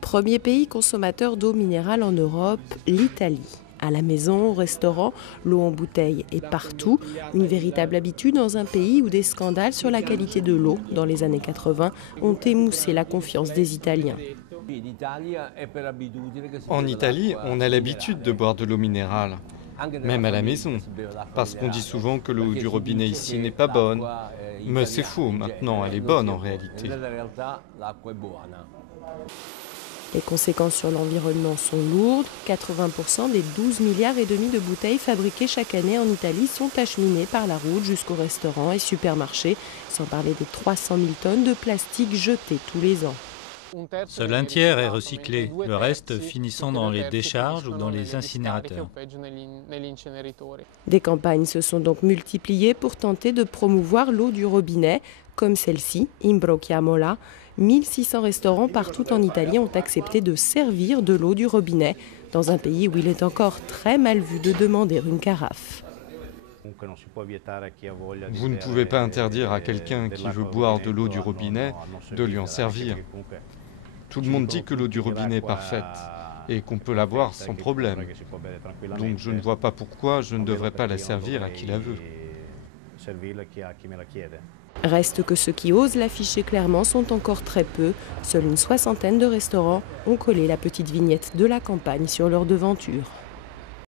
Premier pays consommateur d'eau minérale en Europe, l'Italie. À la maison, au restaurant, l'eau en bouteille est partout. Une véritable habitude dans un pays où des scandales sur la qualité de l'eau dans les années 80 ont émoussé la confiance des Italiens. En Italie, on a l'habitude de boire de l'eau minérale, même à la maison, parce qu'on dit souvent que l'eau du robinet ici n'est pas bonne. Mais c'est faux, maintenant elle est bonne en réalité. Les conséquences sur l'environnement sont lourdes. 80% des 12,5 milliards de bouteilles fabriquées chaque année en Italie sont acheminées par la route jusqu'aux restaurants et supermarchés, sans parler des 300 000 tonnes de plastique jetées tous les ans. Seul un tiers est recyclé, le reste finissant dans les décharges ou dans les incinérateurs. Des campagnes se sont donc multipliées pour tenter de promouvoir l'eau du robinet, comme celle-ci, Imbrochiamola. 1600 restaurants partout en Italie ont accepté de servir de l'eau du robinet, dans un pays où il est encore très mal vu de demander une carafe. Vous ne pouvez pas interdire à quelqu'un qui veut boire de l'eau du robinet de lui en servir. Tout le monde dit que l'eau du robinet est parfaite et qu'on peut la boire sans problème. Donc je ne vois pas pourquoi je ne devrais pas la servir à qui la veut. Reste que ceux qui osent l'afficher clairement sont encore très peu. Seule une soixantaine de restaurants ont collé la petite vignette de la campagne sur leur devanture.